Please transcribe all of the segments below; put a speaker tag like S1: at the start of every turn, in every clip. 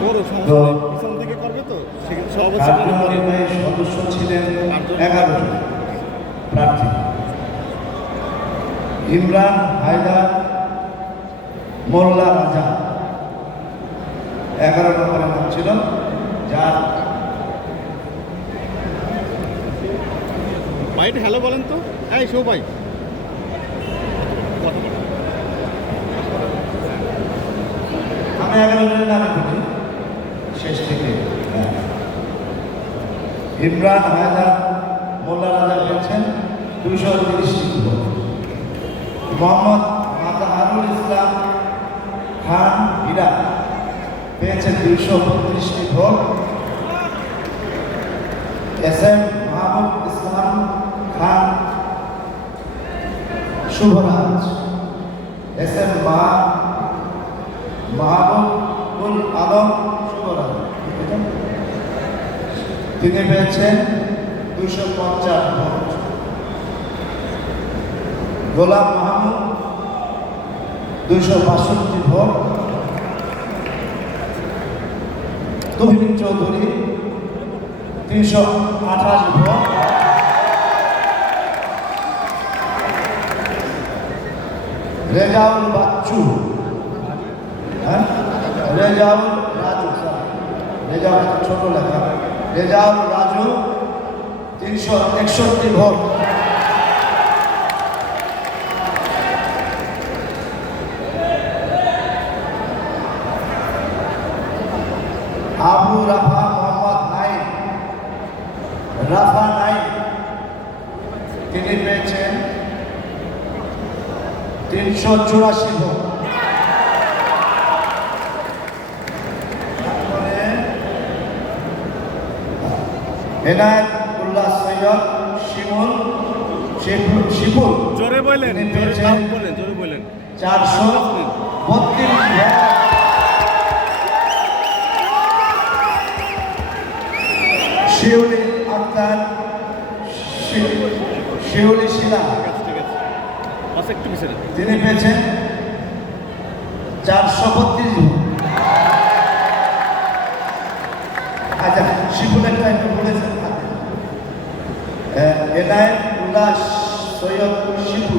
S1: বড় সমস্যা। পিছন থেকে করবে তো সেক্ষেত্রে সভাপতি
S2: কার্য
S1: সেখানে করে।
S2: নির্বাহী সদস্য ছিলেন এগারো প্রার্থী। ইমরান হায়দার মোল্লা রাজা। এগারো নম্বরের নাম ছিল যার
S1: ভাইটা হ্যালো বলেন তো। এই শো ভাই।
S2: আমি এগারো জনের নামে শেষ থেকে। ইমরান হায়দার মোল্লা রাজা পেয়েছেন দুইশো তিরিশটি ভোট। মোহাম্মদ মাতাহারুল ইসলাম খান হীরা পেয়েছেন দুইশো বত্রিশটি vote. S M Mahmud Islam Khan Shuvoraj. S M Mahmudul Alam তিনি পেয়েছেন দুশো পঞ্চাশ ভোট। গোলাম মাহমুদ দুইশো বাষট্টি ভোট। তুহিন চৌধুরী তিনশো আঠাশ ভোট। রেজাউল বাচ্চু হ্যাঁ? রেজাউল একটা ছোট লেখা। রেজাউল রাজু তিনশো একষট্টি ভোট। আবু রাফা মোহাম্মদ নাইম। রাফা নাইম। তিনি পেয়েছেন তিনশো চুরাশি ভোট তারপরে এনায়তুল্লাহ সৈয়দ শিমুল শিবুল
S1: জোরে বলেন জোরে বললেন
S2: চারশো বত্রিশ শিউলি আক্তার শিউলি শিলা। তিনি পেয়েছেন চারশো বত্রিশ আচ্ছা শিবুলেরটা একটু বলেছেন এনায়েত উল্লাস সৈয়দ শিবু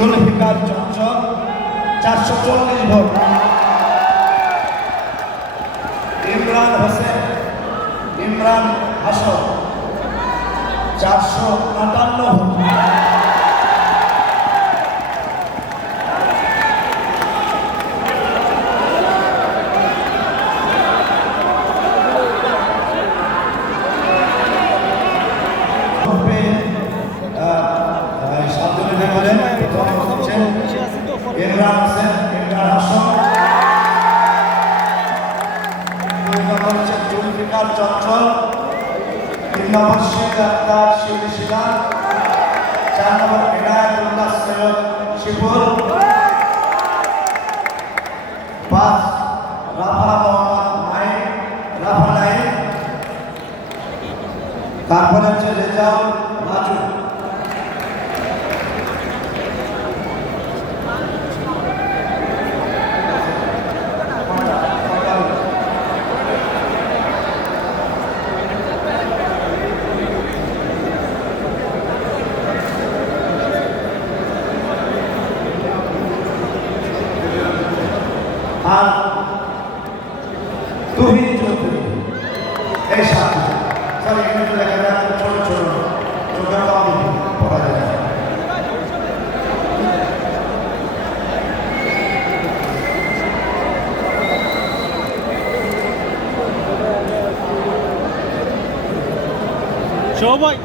S2: জুলফিকার চঞ্চল চারশো চল্লিশ ভোট। ইমরান হোসেন ইমরান হাসন চারশো আটান্ন ভোট। নম্বর হচ্ছে জুলফিকার চঞ্চল তিন নম্বর শেখ আক্তার শিব শিলা চার নম্বর এনায়তুল্লাহ সৈয়দ শিবুল পাঁচ রাফা মোহাম্মদ নাইম রাফা নাইম তারপরে হচ্ছে রেজাউল রাজু আর তুহিন চৌধুরী এই সাথে স্যার এখানে তো দেখা যায় ছোট ছোট চোখে কম পড়া যায় না।
S1: সবাই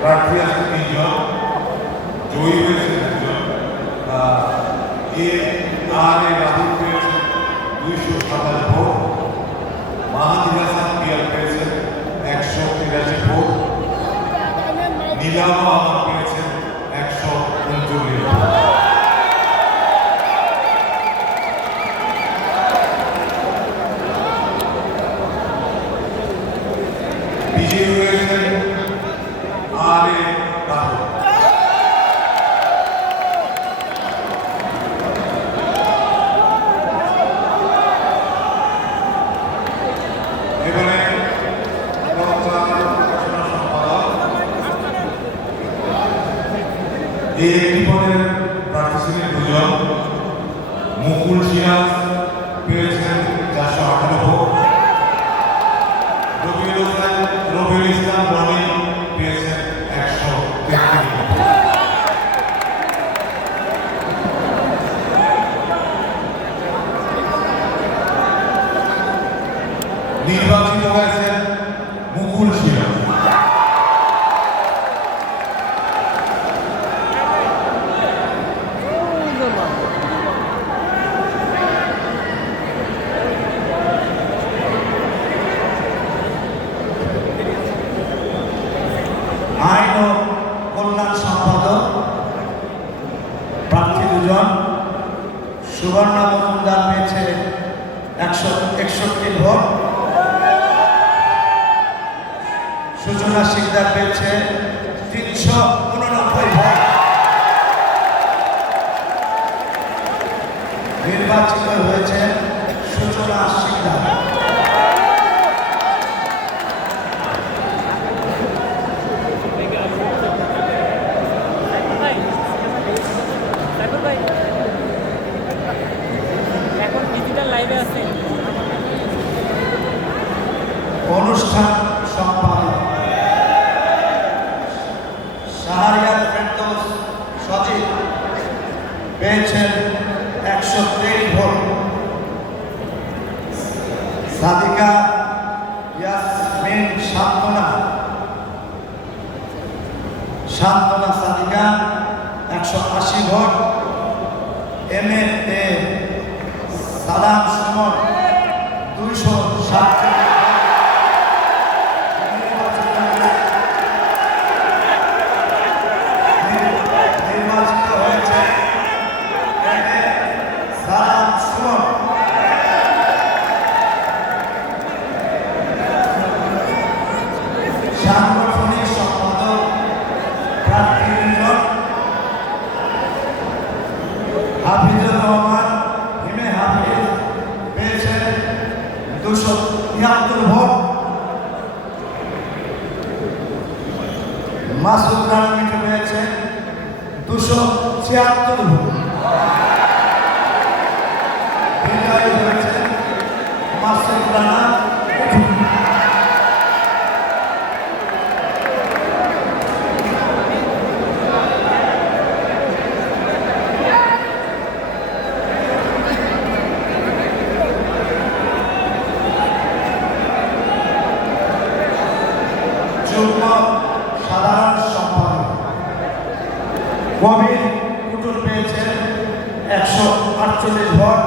S3: প্রার্থী আছে তিনজন জয়ী হয়েছে একজন আহ, এ আর এ রাহুল পেয়েছেন দুইশো সাতাশ ভোট মাহাদির হাসান পিয়ার পেয়েছেন একশো তিরাশি ভোট নীলাম আমার পেয়েছেন একশো উনচল্লিশ ভোট বিজয়ী হয়েছেন আর এ রাহুল এবারে প্রচার প্রকাশনা সম্পাদক এই একটি পদের প্রার্থী ছিলেন দুজন মুকুল সিরাজ পেয়েছেন চারশো আঠারো ভোট রবিউল হোসেন রবিউল ইসলাম রনি পেয়েছেন একশো তেত্রিশ ভোট নির্বাচিত হয়েছেন মুকুল সিরাজ
S2: আইন ও কল্যাণ সম্পাদক প্রার্থী দুজন সুবর্ণা মজুমদার পেয়েছে একশো একষট্টি ভোট। সূচনা সিকদার পেয়েছে তিনশো উননব্বই ভোট। নির্বাচিত হয়েছে সূচনা সিকদার অনুষ্ঠান সালাম সুমন দুইশো সাতচল্লিশ নির্বাচিত হয়েছে। সালাম সুমন। সাংগঠনিক সম্পাদক প্রার্থী দুজন হাফিজুর রহমান হিমে হাফিজ পেয়েছেন দুশো তিয়াত্তর ভোট মাসুদ মিঠু পেয়েছেন দুশো ছিয়াত্তর ভোট। বিজয়ী হয়েছেন মাসুদ রানা মিঠু যুগ্ম সাধারণ সম্পাদক কবির কুটুর পেয়েছেন একশো আটচল্লিশ ভোট।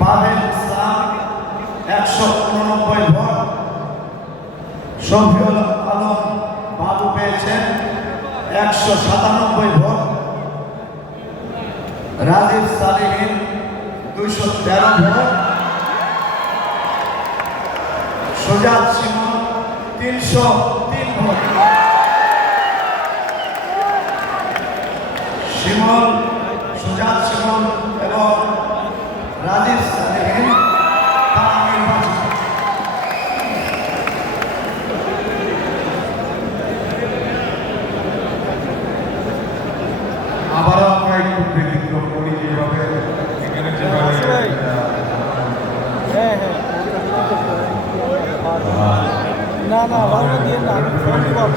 S2: পাবেল ইসলাম একশো উননব্বই ভোট। শফিউল আলম বাবু পেয়েছেন একশো সাতানব্বই ভোট। রাজীব সালিহীন দুইশো তেরো ভোট। সুজাত সিংহ তিনশো তিন ভোট। শিমল সুজাত শিমল এবং রাজীব সালেহীন তারা নির্বাচিত
S3: আবারও আমরা একটু ব্যতিক্রম করি যেভাবে এখানে যেভাবে
S4: হ্যাঁ হ্যাঁ না না রওনা দিয়ে না আমি ফোন করব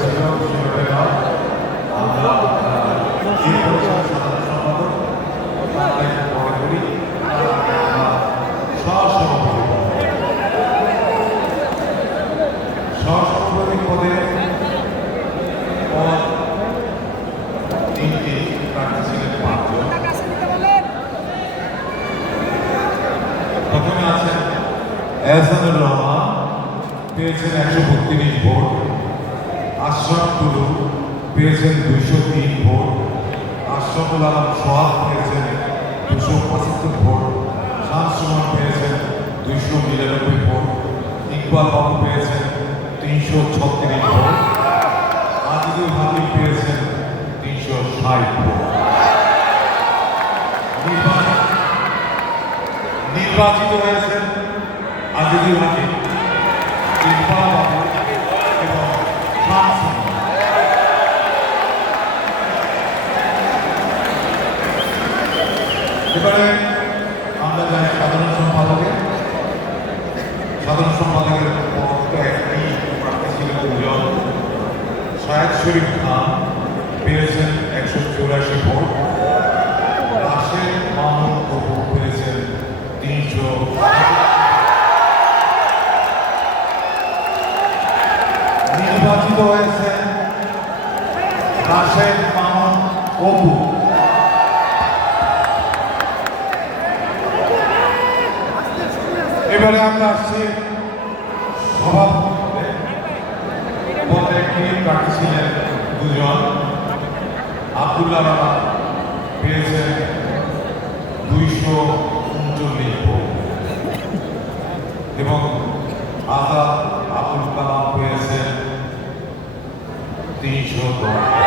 S3: সহসভাপতি পদে এহসানুর রহমান পেয়েছেন একশো বত্রিশ ভোট আশরাফ টুলু পেয়েছেন দুইশো তিন ভোট, আশরাফুল আলম সোহাগ পেয়েছেন দুশো পঁচাত্তর ভোট শামসুমান পেয়েছেন দুইশো নিরানব্বই ভোট, ইকবাল বাবু পেয়েছেন তিনশো ছত্রিশ ভোট আজিজুল হাবিব পেয়েছেন তিনশো ষাট ভোট। নির্বাচিত হয়েছেন আজিজুল হাকিম ইকবাল বাবু এবং শামসুন এবারে আমরা যাই সাধারণ সম্পাদকে। সাধারণ সম্পাদকের একটি প্রার্থী ছিল দুজন শাহেদ শরীফ খান পেয়েছেন একশো চৌরাশি ভোট। রাশেদ মাহমুদ কপু পেয়েছেন তিনশো নির্বাচিত হয়েছেন এবারে আমরা আসছি সভাপতি পদে একটি প্রার্থী দুজন? আবদুল্লাহ রানা পেয়েছেন দুইশো উনচল্লিশ এবং আজাদ আবুল কালাম পেয়েছেন তিনশো দশ।